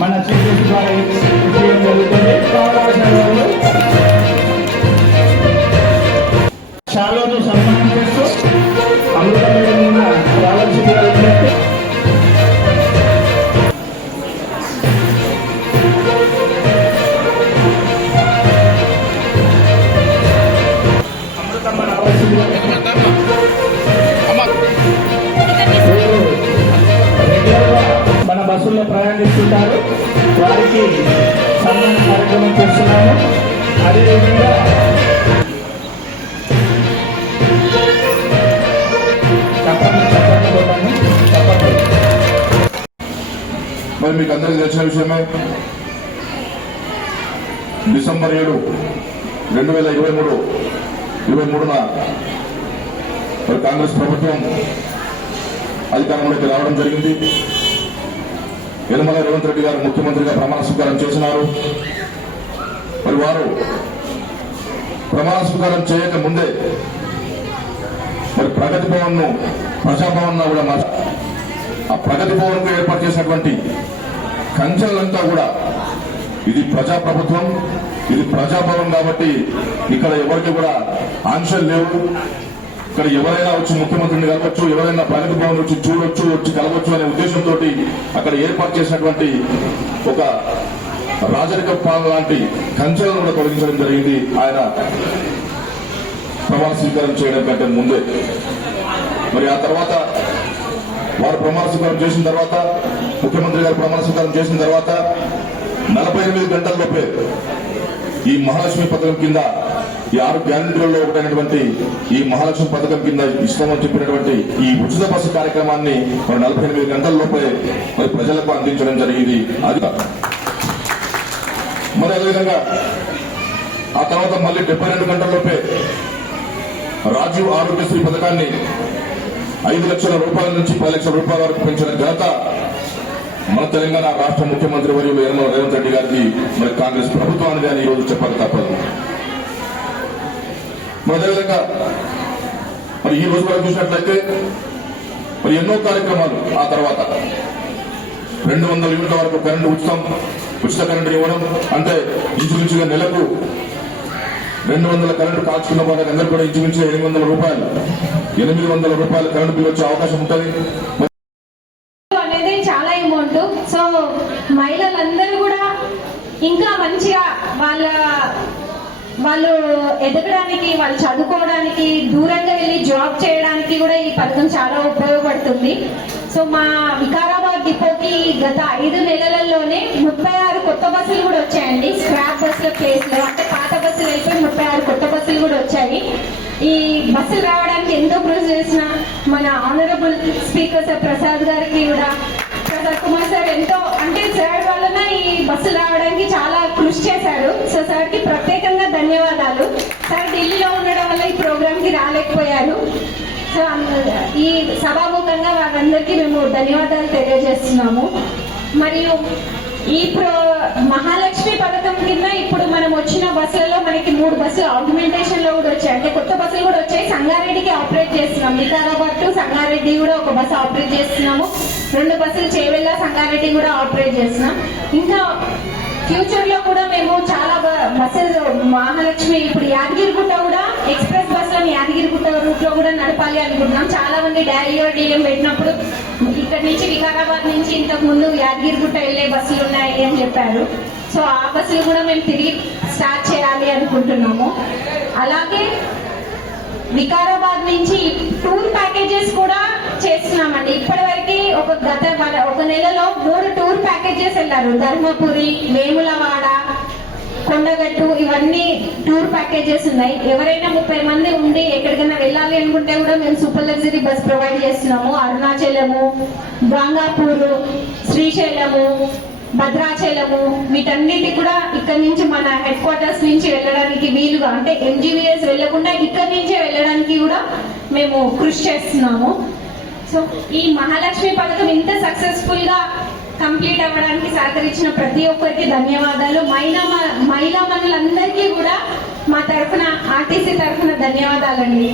మన chief guest ద్వారా బస్సుల్లో ప్రయాణిస్తుంటారు వారికి సన్మాన కార్యక్రమం చేస్తున్నాము అదేవిధంగా మరి మీకు అందరికీ తెలిసిన విషయమే డిసెంబర్ ఏడు రెండు వేల ఇరవై మూడు ఇరవై మూడున మరి కాంగ్రెస్ ప్రభుత్వం అధికారంలోకి రావడం జరిగింది. యనమల రేవంత్ రెడ్డి గారు ముఖ్యమంత్రిగా ప్రమాణ స్వీకారం చేసినారు. మరి వారు ప్రమాణ స్వీకారం చేయక ముందే మరి ప్రగతి భవన్ను ప్రజాభవన్ కూడా మార్చ ఆ ప్రగతి భవన్కు ఏర్పాటు చేసినటువంటి కంచెలంతా కూడా ఇది ప్రజాప్రభుత్వం ఇది ప్రజాభవన్ కాబట్టి ఇక్కడ ఎవరికి కూడా ఆంక్షలు లేవు. ఇక్కడ ఎవరైనా వచ్చి ముఖ్యమంత్రిని కలవచ్చు ఎవరైనా ప్రగతి భవన్ వచ్చి చూడొచ్చు వచ్చి కలవచ్చు అనే ఉద్దేశంతో అక్కడ ఏర్పాటు చేసినటువంటి ఒక రాజరిక పాలన లాంటి కంచెలను కూడా తొలగించడం జరిగింది. ఆయన ప్రమాణ స్వీకారం చేయడం కంటే ముందే. మరి ఆ తర్వాత వారు ప్రమాణ స్వీకారం చేసిన తర్వాత ముఖ్యమంత్రి గారు ప్రమాణ స్వీకారం చేసిన తర్వాత నలభై ఎనిమిది గంటల్లోపే ఈ మహాలక్ష్మి పథకం కింద ఈ ఆరు గ్యారంటీలలో ఒకటైనటువంటి ఈ మహాలక్ష్మి పథకం కింద ఇస్తామని చెప్పినటువంటి ఈ ఉచిత బస్సు కార్యక్రమాన్ని మరి నలభై ఎనిమిది గంటల్లోపే మరి ప్రజలకు అందించడం జరిగింది. అది మరి అదేవిధంగా ఆ తర్వాత మళ్ళీ డెబ్బై రెండు గంటల్లోపే రాజీవ్ ఆరోగ్యశ్రీ పథకాన్ని ఐదు లక్షల రూపాయల నుంచి పది లక్షల రూపాయల వరకు పెంచిన ఘనత మన తెలంగాణ రాష్ట్ర ముఖ్యమంత్రి వర్యులు యనమల రేవంత్ రెడ్డి గారికి మరి కాంగ్రెస్ ప్రభుత్వానికి అని ఈరోజు చెప్పక తప్పదు. మరి అదేవిధంగా మరి ఈ రోజు వరకు చూసినట్లయితే మరి ఎన్నో కార్యక్రమాలు ఆ తర్వాత రెండు వందల యూనిట్ల వరకు కరెంటు ఉచితం ఉచిత కరెంటు ఇవ్వడం అంటే ఇంచుమించుగా నెలకు రెండు వందల కరెంటు కాల్చుకున్న వాళ్ళకి అందరూ కూడా ఇంచుమించుగా ఎనిమిది వందల రూపాయలు ఎనిమిది వందల రూపాయలు కరెంటు బిల్ వచ్చే అవకాశం ఉంటుంది. అనేది చాలా అమౌంట్ సో మహిళలందరూ కూడా ఇంకా మంచిగా వాళ్ళ వాళ్ళు ఎదగడానికి వాళ్ళు చదువుకోవడానికి దూరంగా వెళ్ళి జాబ్ చేయడానికి కూడా ఈ పథకం చాలా ఉపయోగపడుతుంది. సో మా వికారాబాద్ డిపోకి గత ఐదు నెలలలోనే ముప్పై ఆరు కొత్త బస్సులు కూడా వచ్చాయండి. స్క్రాప్ బస్సుల ప్లేస్లో అంటే పాత బస్సులు వెళ్ళిపోయి ముప్పై ఆరు కొత్త బస్సులు కూడా వచ్చాయి. ఈ బస్సులు రావడానికి ఎంతో కృషి చేసిన మన ఆనరబుల్ స్పీకర్ సార్ ప్రసాద్ గారికి కూడా ప్రసాద్ కుమార్ సార్ ఎంతో అంటే సార్ వలన ఈ బస్సు రావడానికి చాలా కృషి చేశారు సో సార్కి ప్రత్యేకంగా ధన్యవాదాలు సార్ ఢిల్లీలో ఉండడం వల్ల ఈ ప్రోగ్రామ్ సో ఈ సభాముఖంగా వారందరికీ మేము ధన్యవాదాలు తెలియజేస్తున్నాము. మరియు ఈ ప్రో మహాలక్ష్మి పథకం కింద ఇప్పుడు మనం వచ్చిన బస్సులలో మనకి మూడు బస్సులు ఆగ్మెంటేషన్లో కూడా వచ్చాయి. అంటే కొత్త బస్సులు కూడా వచ్చాయి. సంగారెడ్డికి ఆపరేట్ చేస్తున్నాం. వికారాబాద్ టు సంగారెడ్డి కూడా ఒక బస్సు ఆపరేట్ చేస్తున్నాము. రెండు బస్సులు చేవెళ్ళ సంగారెడ్డి కూడా ఆపరేట్ చేస్తున్నాం. ఇంకా ఫ్యూచర్లో కూడా మేము చాలా బస్సులు బస్సెస్ మహాలక్ష్మి ఇప్పుడు యాదగిరి కూడా ఎక్స్ప్రెస్ బస్సులను యాదగిరిగుట్ట రూట్ లో కూడా నడపాలి అనుకుంటున్నాం. చాలా మంది డాలియో డిఎం పెట్టినప్పుడు ఇక్కడ నుంచి వికారాబాద్ నుంచి ఇంతకు ముందు యాదగిరిగుట్ట వెళ్ళే బస్సులు ఉన్నాయి అని చెప్పారు. సో ఆ బస్సులు కూడా మేము తిరిగి స్టార్ట్ చేయాలి అనుకుంటున్నాము. అలాగే వికారాబాద్ నుంచి టూర్ ప్యాకేజెస్ కూడా చేస్తున్నామండి. ఇప్పటి వరకు ఒక గత ఒక నెలలో మూడు టూర్ ప్యాకేజెస్ వెళ్ళారు. ధర్మపురి వేములవాడ కొండగట్టు ఇవన్నీ టూర్ ప్యాకేజెస్ ఉన్నాయి. ఎవరైనా ముప్పై మంది ఉండి ఎక్కడికైనా వెళ్ళాలి అనుకుంటే కూడా మేము సూపర్ లగ్జరీ బస్ ప్రొవైడ్ చేస్తున్నాము. అరుణాచలము గంగాపూర్ శ్రీశైలము భద్రాచలము వీటన్నిటి కూడా ఇక్కడ నుంచి మన హెడ్ క్వార్టర్స్ నుంచి వెళ్ళడానికి వీలుగా అంటే ఎంజీవీఎస్ వెళ్ళకుండా ఇక్కడ నుంచే వెళ్ళడానికి కూడా మేము కృషి చేస్తున్నాము. సో ఈ మహాలక్ష్మి పథకం ఇంత సక్సెస్ఫుల్గా కంప్లీట్ అవ్వడానికి సహకరించిన ప్రతి ఒక్కరికి ధన్యవాదాలు. మహిళా మహిళా మనులందరికీ కూడా మా తరఫున ఆర్టీసీ తరఫున ధన్యవాదాలండి.